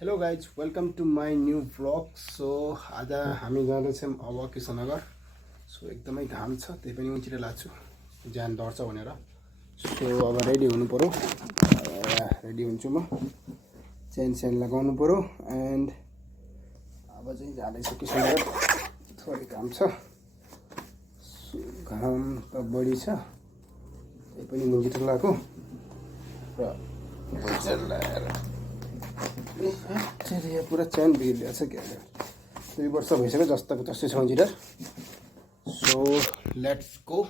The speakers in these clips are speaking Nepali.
Hello guys welcome to my new vlog. So आज हामी जाँदैछौँ अब कृष्णनगर। सो एकदमै घाम छ, त्यही पनि उतिर लाग्छु ज्यान डढ्छ भनेर। सो अब रेडी हुनु पऱ्यो, रेडी हुन्छु म, चेन लगाउनु पऱ्यो। एन्ड अब चाहिँ जाँदैछु कृष्णनगर। थोरै घाम छ, घाम त बढी छ, त्यही पनि मुन्जिटर लगाएको र पुरा चेन बिग्रिएको छ क्या। 2 वर्ष भइसक्यो जस्ताको तस्तै छ मुन्जिटर। So let's go.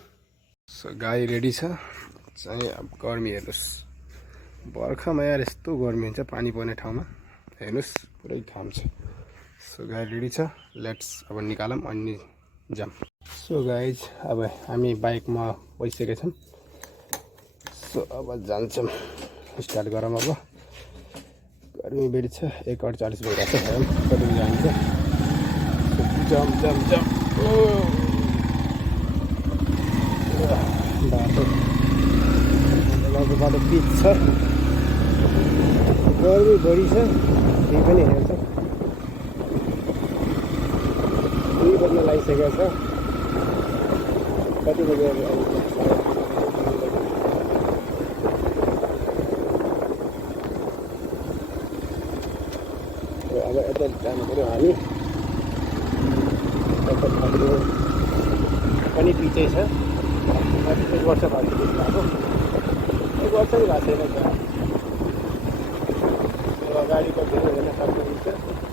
सो गाडी रेडी छ। चाहिँ अब गर्मी हेर्नुहोस्, बर्खामा यार यस्तो गर्मी हुन्छ पानी पर्ने ठाउँमा। हेर्नुहोस् पुरै घाम छ। सो गाडी रेडी छ, लेट्स अब निकालौँ अनि जाम। सो गाइज अब हामी बाइकमा बसिसकेका छौँ। सो अब जान्छौँ, स्टार्ट गरौँ। अब गर्मी बेडी छ, 1:48 भइरहेको छ। हेरौँ कति जान्छ। जम जम जम। बाटो पिच छ, गर्मी बढी छ, त्यही पनि हेर्छ। 2 बज्न लागिसकेको छ। कति बजी अब यता जानु पऱ्यो हामी। पनि पिचै छ, 1 वर्ष भएको। 1 वर्ष पनि भएको छैन क्या। गाडीको धेरै हेर्न सक्नुहुन्छ,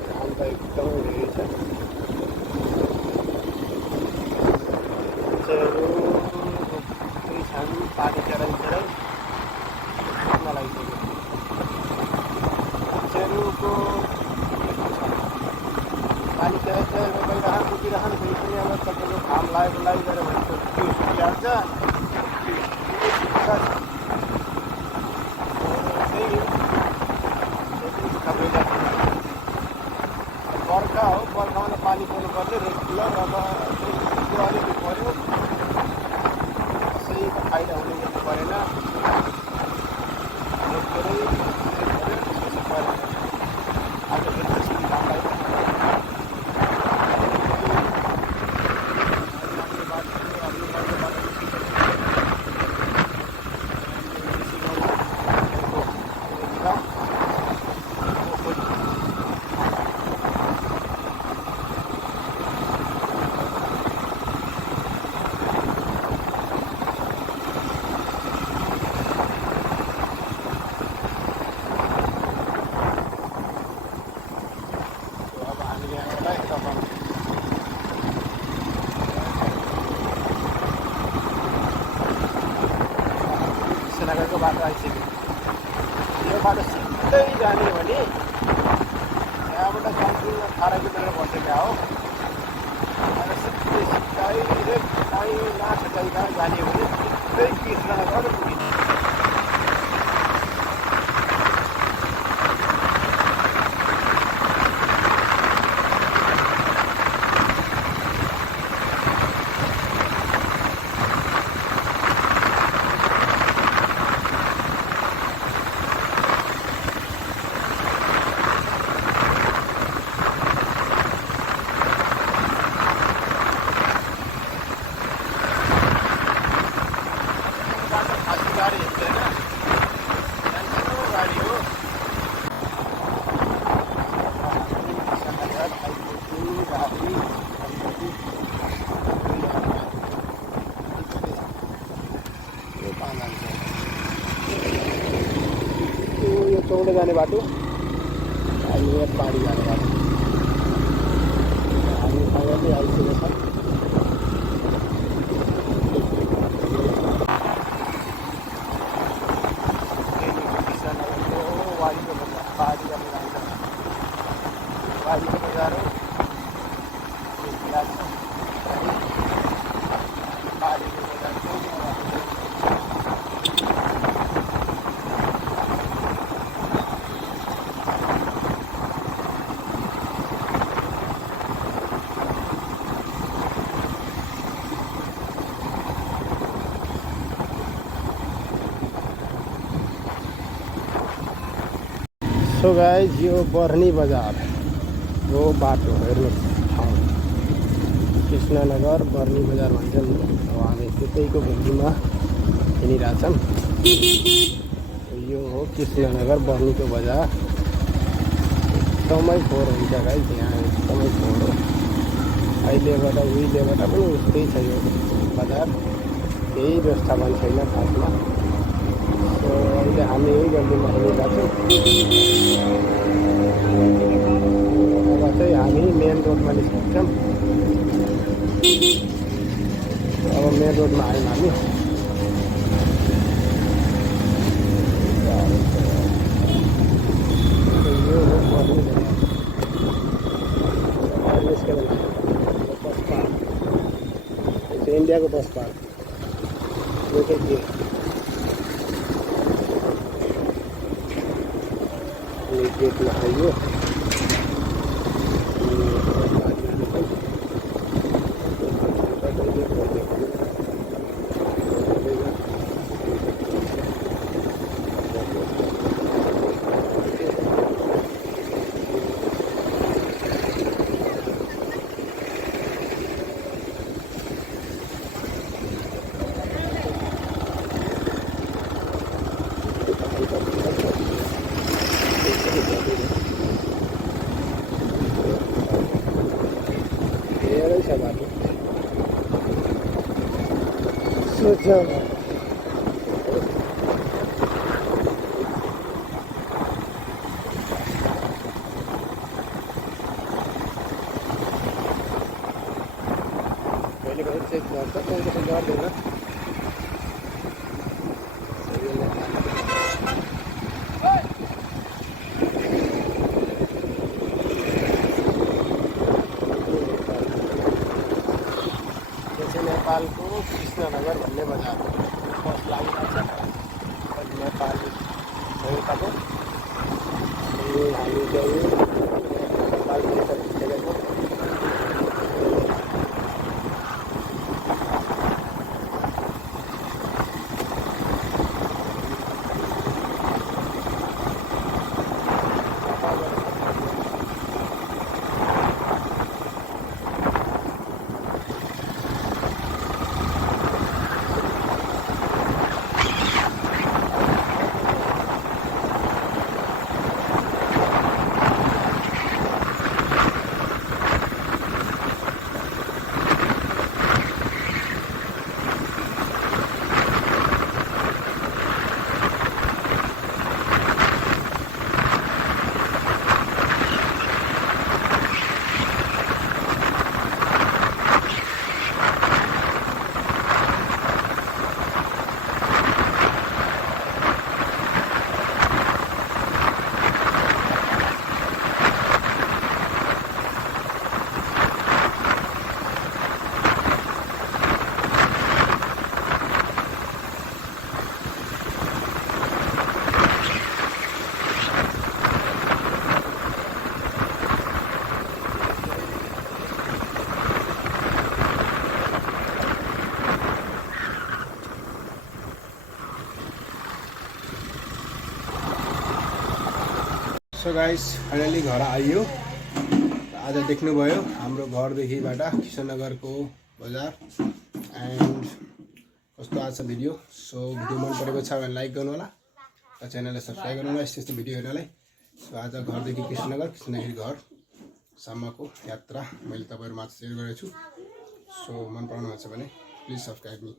घाम त एकदमै धेरै छ। मान्छेहरू छन्, पानी चराइ लागिसक्यो। मान्छेहरूको पानी चराइ उठिरहन, फेरि पनि अब तपाईँको घाम लागेको गऱ्यो भने त त्यो सुकिहाल्छ। बर्खा हो, बर्खामा त पानी पर्नु पर्ने रेगुलर। अब त्यो अलिकति पऱ्यो, कसैको फाइदा हुने जस्तो परेन। आज हेर्नुहोस् घाम लाग्यो। कृष्णनगरको बाटो आइसक्यो। यो बाटो सिधै जाने भने यहाँबाट कम्तीमा 18 किलोमिटर पर्छ क्या हो। सिधै डाइरेक्ट कहीँ नाटकाइ कहाँ जाने हो भने सिधै कृष्णनगर पुगिन्छ। यो चौडा जाने बाटो, अनि यहाँ पारी जाने बाटो। हामी फाइनली आइसकेको छ। कृष्णनगरको वारीको बजार, पारी जाने जान्छ। वारीको बजार हो, लाग्छ पारीको बजार। सो गाइस यो बर्नी बजार हो बाटो हेर्नुहोस् ठाउँ कृष्णनगर बर्नी बजार भन्छ नि। अब हामी त्यतैको भेन्यूमा हिँडिरहेछौँ। यो हो कृष्णनगर बर्नीको बजार। एकदमै फोहोर हुन्छ गाइस यहाँ, एकदमै फोहोर हो। अहिलेबाट उहिलेबाट पनि उस्तै छ यो बजार, केही व्यवस्थापन छैन खासमा। सो अहिले हामी यही गल्लीमा हिँडिरहेछौँ। अब चाहिँ हामी मेन रोडमा निस्किन्छौँ। अब मेन रोडमा आयौँ हामी। यो हो बर्नी बजार, बस पार्क, इन्डियाको बस पार्क यो चाहिँ के गेटमा आइयो। धेरै छ बाटो सोचा पहिले पनि चेक गर्छ, कहिले पनि गर्दैन। नेपालको कृष्णनगर भन्ने बजार बस लागिरहेछ नेपाल सहितको। हामी चाहिँ नेपाल पुगेका छौँ। सो गाइस फाइनली घर आइयो। आज देख्नुभयो हाम्रो घरदेखिबाट कृष्णनगरको बजार एन्ड कस्तो आएको छ भिडियो। सो भिडियो मन परेको छ भने लाइक गर्नु होला र च्यानललाई सब्सक्राइब गर्नु होला यस्तो भिडियो हेर्नलाई। सो आज घरदेखि कृष्णनगर घरसम्मको यात्रा मैले तपाईँहरूमाझ सेयर गरेको छु। सो मन पराउनु भएको छ भने प्लिज सब्सक्राइब मी।